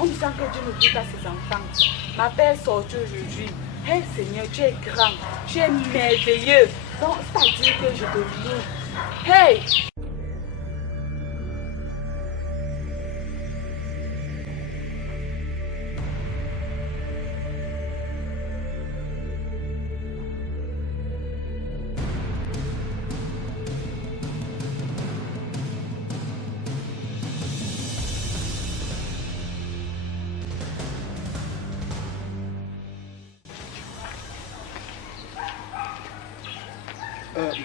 On dit ça que Dieu ne dit pas à ses enfants. Ma paix est sortie aujourd'hui. Hey Seigneur, tu es grand, tu es merveilleux. Donc, c'est-à-dire que je te loue. Hey!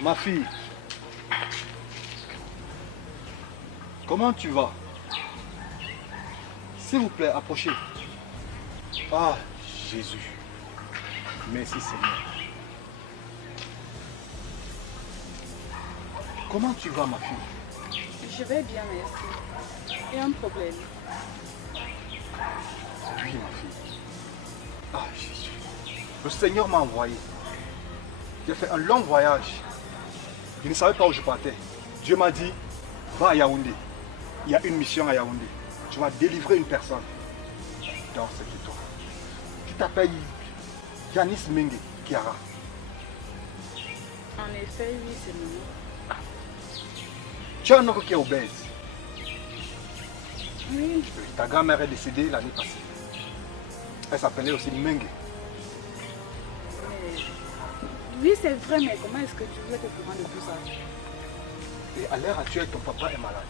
Ma fille, comment tu vas? S'il vous plaît, approchez. Ah, Jésus. Merci Seigneur. Comment tu vas, ma fille? Je vais bien, merci. Il y a un problème. Oui, ma fille. Ah, Jésus. Le Seigneur m'a envoyé. J'ai fait un long voyage. Je ne savais pas où je partais. Dieu m'a dit, va à Yaoundé. Il y a une mission à Yaoundé. Tu vas délivrer une personne. Donc c'est pour toi. Tu t'appelles Yanis Mengue Kiara. En effet, oui, c'est mon nom. Tu as un oncle qui est obèse. Oui. Ta grand-mère est décédée l'année passée. Elle s'appelait aussi Mengue. Oui, c'est vrai, mais comment est-ce que tu veux être au courant de tout ça? Et à l'heure actuelle, ton papa est malade.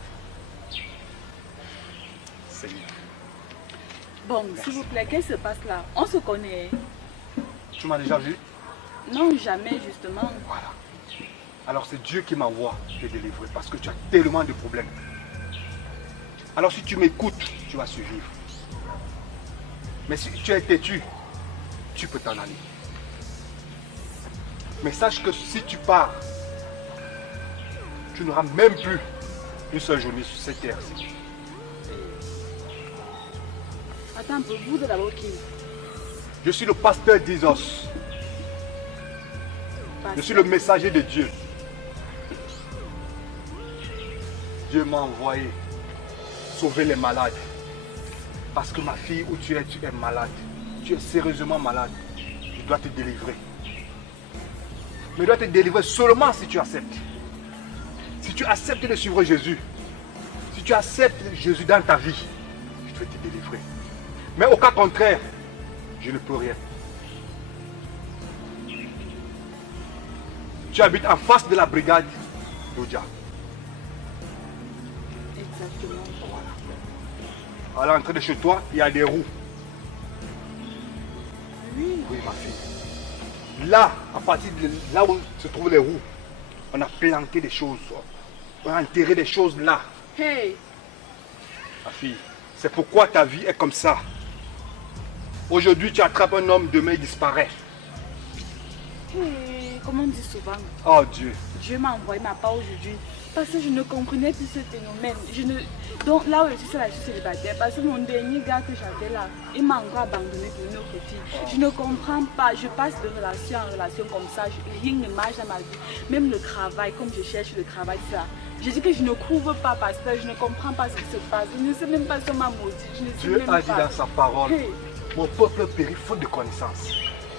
Seigneur. Bon, s'il vous plaît, qu'est-ce qui se passe là? On se connaît. Tu m'as déjà vu? Non, jamais, justement. Voilà. Alors c'est Dieu qui m'envoie te délivrer parce que tu as tellement de problèmes. Alors si tu m'écoutes, tu vas survivre. Mais si tu es têtu, tu peux t'en aller. Mais sache que si tu pars, tu n'auras même plus une seule journée sur cette terre-ci. Attends un peu, vous êtes d'abord qui? Je suis le pasteur d'Isos. Je suis le messager de Dieu. Dieu m'a envoyé sauver les malades. Parce que ma fille, où tu es malade. Tu es sérieusement malade. Je dois te délivrer. Mais je dois te délivrer seulement si tu acceptes. Si tu acceptes de suivre Jésus, si tu acceptes Jésus dans ta vie, je vais te délivrer. Mais au cas contraire, je ne peux rien. Tu habites en face de la brigade d'Odia. Exactement. Voilà. À l'entrée de chez toi, il y a des roues. Oui. Oui, ma fille. Là, à partir de là où se trouvent les roues, on a planté des choses. On a enterré des choses là. Hey! Ma fille, c'est pourquoi ta vie est comme ça. Aujourd'hui, tu attrapes un homme, demain il disparaît. Hey, comme on dit souvent, Oh Dieu. Dieu m'a envoyé ma part aujourd'hui. Parce que je ne comprenais plus ce phénomène. Donc là où je suis là, je suis célibataire. Parce que mon dernier gars que j'avais là, il m'a encore abandonné pour une autre fille. Je ne comprends pas. Je passe de relation en relation comme ça. Rien ne marche dans ma vie. Même le travail, comme je cherche le travail, ça. Je dis que je ne couvre pas parce que je ne comprends pas ce qui se passe. Je ne sais même pas si on m'a maudit. Je ne sais Dieu même a dit pas. dans sa parole, Hey. mon peuple périt faute de connaissance.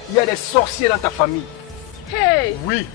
Il y a des sorciers dans ta famille. Hey! Oui,